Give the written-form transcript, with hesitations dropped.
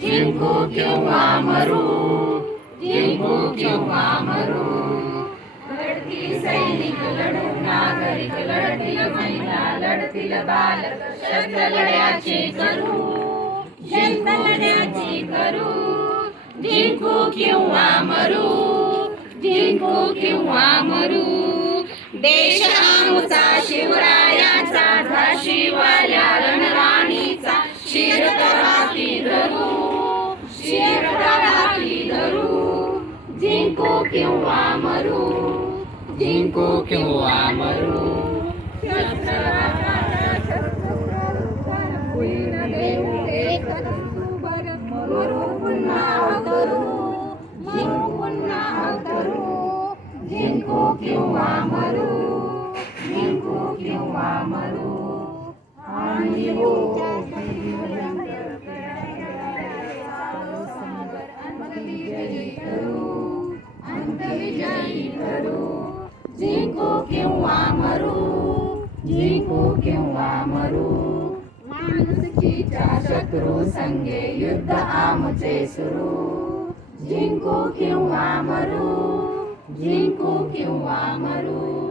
जिंकू किंवा मरू, जिंकू किंवा मरू. लढती सैनिक लढून नागरिक लढतील महिला लढतील बालक शस्त्र लढ्याची करू, शस्त्र लढ्याची करू. जिंकू किंवा मरू, जिंकू किंवा मरू. देश आमचा शिवरायाचा झाशीवाल्या रणराणीचा शिर तळाशी धरू, शिर तळाशी धरू. जिंकू किंवा मरू, जिंकू किंवा मरू. मरू पुन्हा अवतरू, जिंकू पुन्हा अवतरू. जिंकू किंवा मरू, जिंकू किंवा मरू. आणि हो अंतविजयी ठरू, अंतविजयी ठरू. जिंकू किंवा मरू, जिंकू किंवा मरू. माणुसकीच्या शत्रू संगे युद्ध आमचे सुरू. जिंकू किंवा मरू, जिंकू किंवा मरू.